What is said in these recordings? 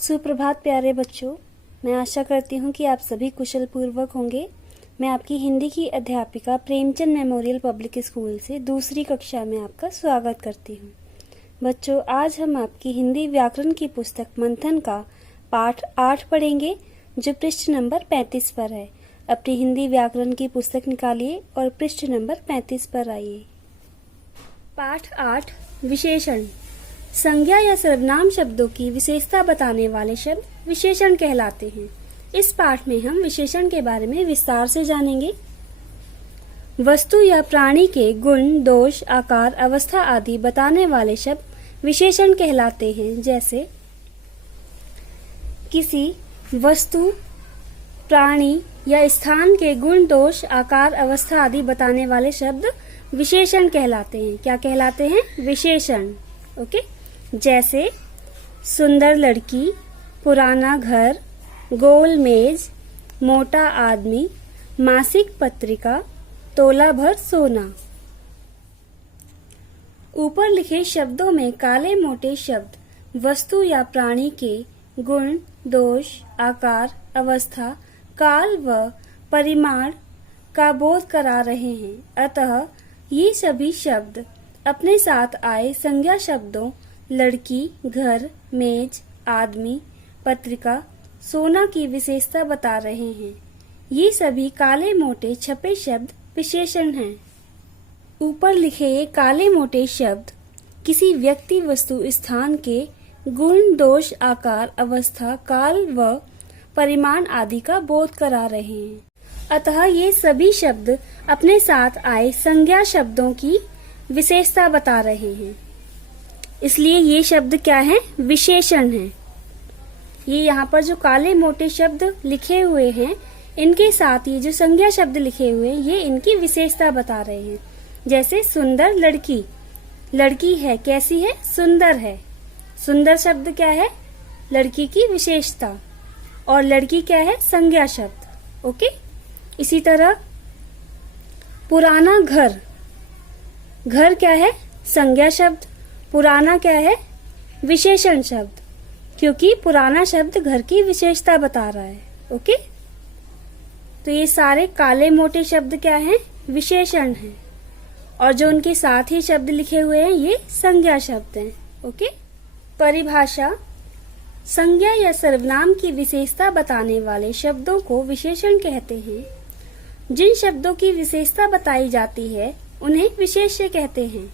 सुप्रभात प्यारे बच्चों, मैं आशा करती हूँ कि आप सभी कुशल पूर्वक होंगे। मैं आपकी हिंदी की अध्यापिका प्रेमचंद मेमोरियल पब्लिक स्कूल से दूसरी कक्षा में आपका स्वागत करती हूँ। बच्चों, आज हम आपकी हिंदी व्याकरण की पुस्तक मंथन का पाठ 8 पढ़ेंगे, जो पृष्ठ नंबर 35 पर है। अपनी हिंदी व्याकरण की पुस्तक निकालिए और पृष्ठ नंबर 35 पर आइए। पाठ 8 विशेषण। संज्ञा या सर्वनाम शब्दों की विशेषता बताने वाले शब्द विशेषण कहलाते हैं। इस पाठ में हम विशेषण के बारे में विस्तार से जानेंगे। वस्तु या प्राणी के गुण, दोष, आकार, अवस्था आदि बताने वाले शब्द विशेषण कहलाते हैं। जैसे किसी वस्तु, प्राणी या स्थान के गुण, दोष, आकार, अवस्था आदि बताने वाले शब्द विशेषण कहलाते हैं। क्या कहलाते हैं? विशेषण। ओके। जैसे सुंदर लड़की, पुराना घर, गोल मेज, मोटा आदमी, मासिक पत्रिका, तोला भर सोना। ऊपर लिखे शब्दों में काले मोटे शब्द वस्तु या प्राणी के गुण, दोष, आकार, अवस्था, काल व परिमाण का बोध करा रहे हैं। अतः ये सभी शब्द अपने साथ आए संज्ञा शब्दों लड़की, घर, मेज, आदमी, पत्रिका, सोना की विशेषता बता रहे हैं। ये सभी काले मोटे छपे शब्द विशेषण हैं। ऊपर लिखे ये काले मोटे शब्द किसी व्यक्ति, वस्तु, स्थान के गुण, दोष, आकार, अवस्था, काल व परिमाण आदि का बोध करा रहे हैं। अतः ये सभी शब्द अपने साथ आए संज्ञा शब्दों की विशेषता बता रहे हैं। इसलिए ये शब्द क्या है? विशेषण है। ये यहाँ पर जो काले मोटे शब्द लिखे हुए हैं, इनके साथ ये जो संज्ञा शब्द लिखे हुए हैं, ये इनकी विशेषता बता रहे हैं। जैसे सुंदर लड़की, लड़की है, कैसी है? सुंदर है। सुंदर शब्द क्या है? लड़की की विशेषता। और लड़की क्या है? संज्ञा शब्द। ओके। इसी तरह पुराना घर, घर क्या है? संज्ञा शब्द। पुराना क्या है? विशेषण शब्द, क्योंकि पुराना शब्द घर की विशेषता बता रहा है। ओके। तो ये सारे काले मोटे शब्द क्या हैं? विशेषण हैं। और जो उनके साथ ही शब्द लिखे हुए हैं, ये संज्ञा शब्द हैं। ओके। परिभाषा। संज्ञा या सर्वनाम की विशेषता बताने वाले शब्दों को विशेषण कहते हैं। जिन शब्दों की विशेषता बताई जाती है, उन्हें विशेष्य कहते हैं।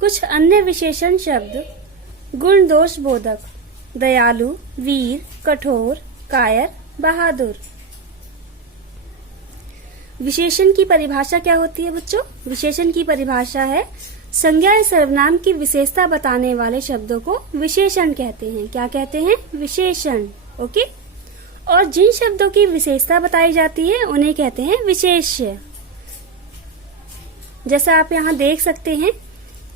कुछ अन्य विशेषण शब्द गुण, दोष बोधक: दयालु, वीर, कठोर, कायर, बहादुर। विशेषण की परिभाषा क्या होती है बच्चों? विशेषण की परिभाषा है संज्ञा या सर्वनाम की विशेषता बताने वाले शब्दों को विशेषण कहते हैं। क्या कहते हैं? विशेषण। ओके। और जिन शब्दों की विशेषता बताई जाती है, उन्हें कहते हैं विशेष्य। जैसा आप यहाँ देख सकते हैं,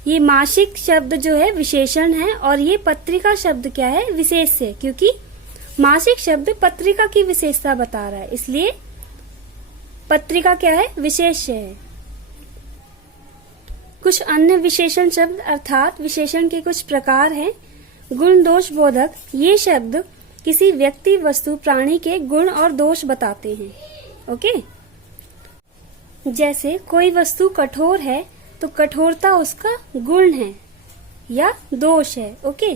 ये मासिक शब्द जो है विशेषण है, और ये पत्रिका शब्द क्या है? विशेष्य। क्योंकि मासिक शब्द पत्रिका की विशेषता बता रहा है, इसलिए पत्रिका क्या है? विशेष्य है। कुछ अन्य विशेषण शब्द अर्थात विशेषण के कुछ प्रकार हैं। गुण, दोष बोधक: ये शब्द किसी व्यक्ति, वस्तु, प्राणी के गुण और दोष बताते हैं। ओके। जैसे कोई वस्तु कठोर है, तो कठोरता उसका गुण है या दोष है। ओके।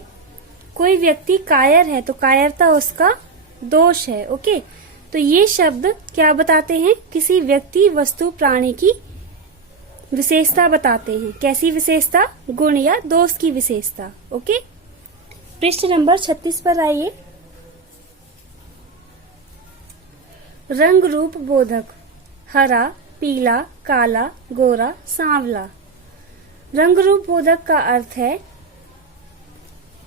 कोई व्यक्ति कायर है, तो कायरता उसका दोष है। ओके। तो ये शब्द क्या बताते हैं? किसी व्यक्ति, वस्तु, प्राणी की विशेषता बताते हैं। कैसी विशेषता? गुण या दोष की विशेषता। ओके। पृष्ठ नंबर 36 पर आइए। रंग रूप बोधक: हरा, पीला, काला, गोरा, सांवला। रंग रूप बोधक का अर्थ है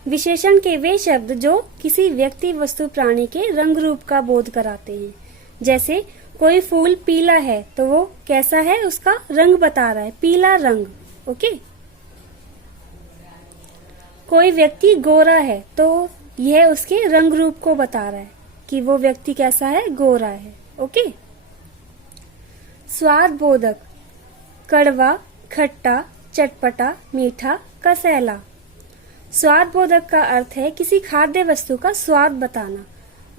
विशेषण के वे शब्द जो किसी व्यक्ति, वस्तु, प्राणी के रंग रूप का बोध कराते हैं। जैसे कोई फूल पीला है, तो वो कैसा है? उसका रंग बता रहा है, पीला रंग। ओके। कोई व्यक्ति गोरा है, तो यह उसके रंग रूप को बता रहा है कि वो व्यक्ति कैसा है? गोरा है। ओके। स्वाद बोधक: कड़वा, खट्टा, चटपटा, मीठा, कसैला। स्वाद बोधक का अर्थ है किसी खाद्य वस्तु का स्वाद बताना।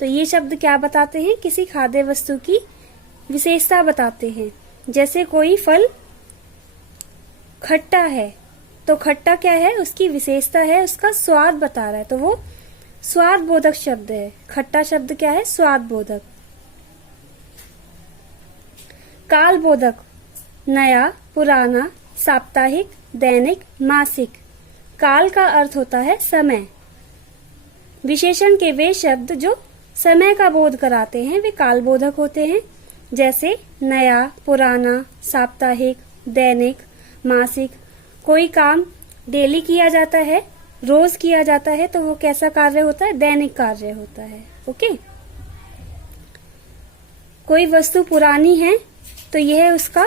तो ये शब्द क्या बताते हैं? किसी खाद्य वस्तु की विशेषता बताते हैं। जैसे कोई फल खट्टा है तो खट्टा क्या है? उसकी विशेषता है, उसका स्वाद बता रहा है, तो वो स्वाद बोधक शब्द है। खट्टा शब्द क्या है? स्वाद बोधक। काल बोधक नया, पुराना, साप्ताहिक, दैनिक, मासिक। काल का अर्थ होता है समय। विशेषण के वे शब्द जो समय का बोध कराते हैं वे काल बोधक होते हैं। जैसे नया, पुराना, साप्ताहिक, दैनिक, मासिक। कोई काम डेली किया जाता है, रोज किया जाता है, तो वो कैसा कार्य होता है? दैनिक कार्य होता है। ओके। कोई वस्तु पुरानी है तो यह उसका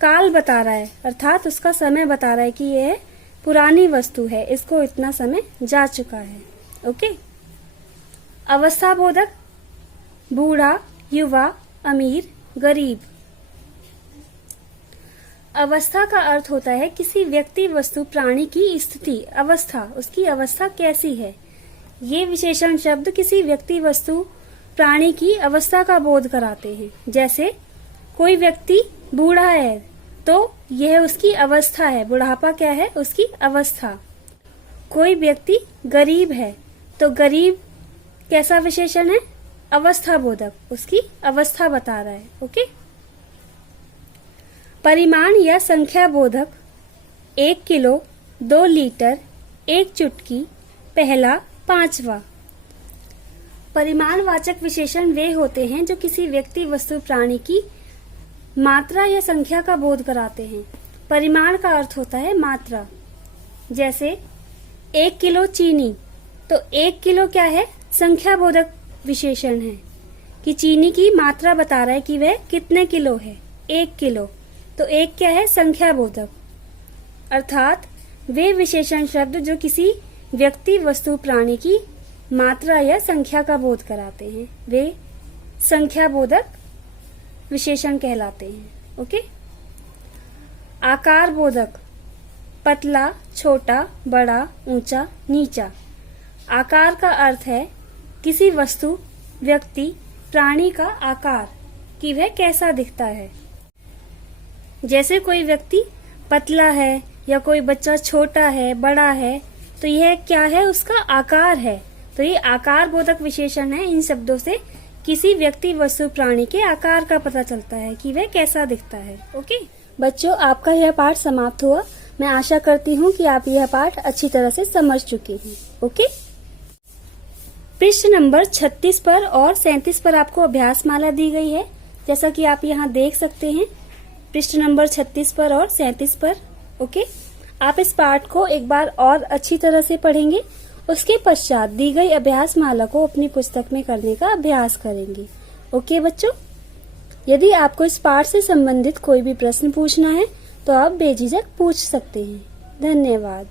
काल बता रहा है, अर्थात उसका समय बता रहा है कि यह पुरानी वस्तु है, इसको इतना समय जा चुका है। ओके। अवस्था बोधक बूढ़ा, युवा, अमीर, गरीब। अवस्था का अर्थ होता है किसी व्यक्ति, वस्तु, प्राणी की स्थिति, अवस्था, उसकी अवस्था कैसी है। ये विशेषण शब्द किसी व्यक्ति, वस्तु, प्राणी की अवस्था का बोध कराते हैं। जैसे कोई व्यक्ति बूढ़ा है तो यह उसकी अवस्था है, बुढ़ापा क्या है? उसकी अवस्था। कोई व्यक्ति गरीब है तो गरीब कैसा विशेषण है? अवस्था बोधक, उसकी अवस्था बता रहा है। ओके। परिमाण या संख्या बोधक 1 किलो, 2 लीटर, 1 चुटकी, पहला, पांचवा। परिमाणवाचक विशेषण वे होते हैं जो किसी व्यक्ति, वस्तु, प्राणी की मात्रा या संख्या का बोध कराते हैं। परिमाण का अर्थ होता है मात्रा। जैसे 1 किलो चीनी, तो 1 किलो क्या है? संख्या बोधक विशेषण है कि चीनी की मात्रा बता रहा है कि वह कितने किलो है। 1 किलो, तो 1 क्या है? संख्या बोधक। अर्थात वे विशेषण शब्द जो किसी व्यक्ति, वस्तु, प्राणी की मात्रा या संख्या का बोध कराते हैं वे संख्या बोधक विशेषण कहलाते हैं। ओके। आकार बोधक पतला, छोटा, बड़ा, ऊंचा, नीचा। आकार का अर्थ है किसी वस्तु, व्यक्ति, प्राणी का आकार, कि वह कैसा दिखता है। जैसे कोई व्यक्ति पतला है या कोई बच्चा छोटा है, बड़ा है, तो यह क्या है? उसका आकार है। तो ये आकार बोधक विशेषण है। इन शब्दों से किसी व्यक्ति, वस्तु, प्राणी के आकार का पता चलता है कि वह कैसा दिखता है। ओके बच्चों, आपका यह पाठ समाप्त हुआ। मैं आशा करती हूँ कि आप यह पाठ अच्छी तरह से समझ चुके हैं। ओके। पृष्ठ नंबर 36 पर और 37 पर आपको अभ्यास माला दी गई है, जैसा कि आप यहाँ देख सकते हैं। पृष्ठ नंबर 36 पर और 37 पर। ओके। आप इस पाठ को एक बार और अच्छी तरह से पढ़ेंगे, उसके पश्चात दी गई अभ्यास माला को अपनी पुस्तक में करने का अभ्यास करेंगे। ओके बच्चों, यदि आपको इस पाठ से संबंधित कोई भी प्रश्न पूछना है तो आप बेझिझक पूछ सकते हैं। धन्यवाद।